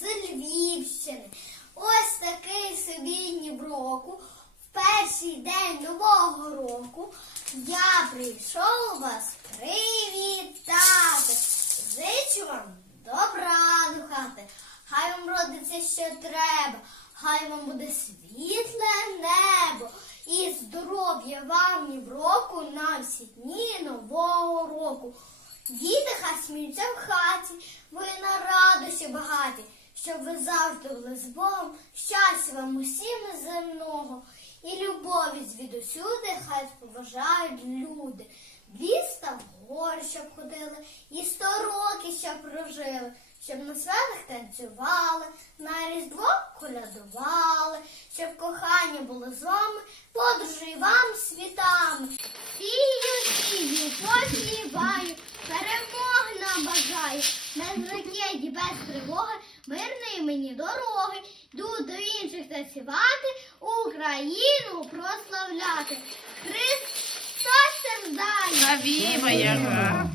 з Львівщини. Ось такий собі Ніброку. В перший день нового року я прийшов вас привітати. Зичу вам добра до хати. Хай вам родиться, що треба, хай вам буде світле небо і здоров'я вам і на всі дні нового року. Діти хай сміються в хаті, ви на радості багаті щоб ви завжди були з Богом, щастя вам усім земного, і любові звідусюди хай поважають люди. В ліс та в гори, щоб ходили, і сто років щоб прожили, щоб на святах танцювали, на різдво колядували, щоб кохання було з вами, подорожі вам світами. Сію, сію, посіваю, перемоги нам бажаю, без ракеті, без тривоги, мирної мені дороги, йду до інших засівати, Україну прославляти. Христос сердає. Навіва.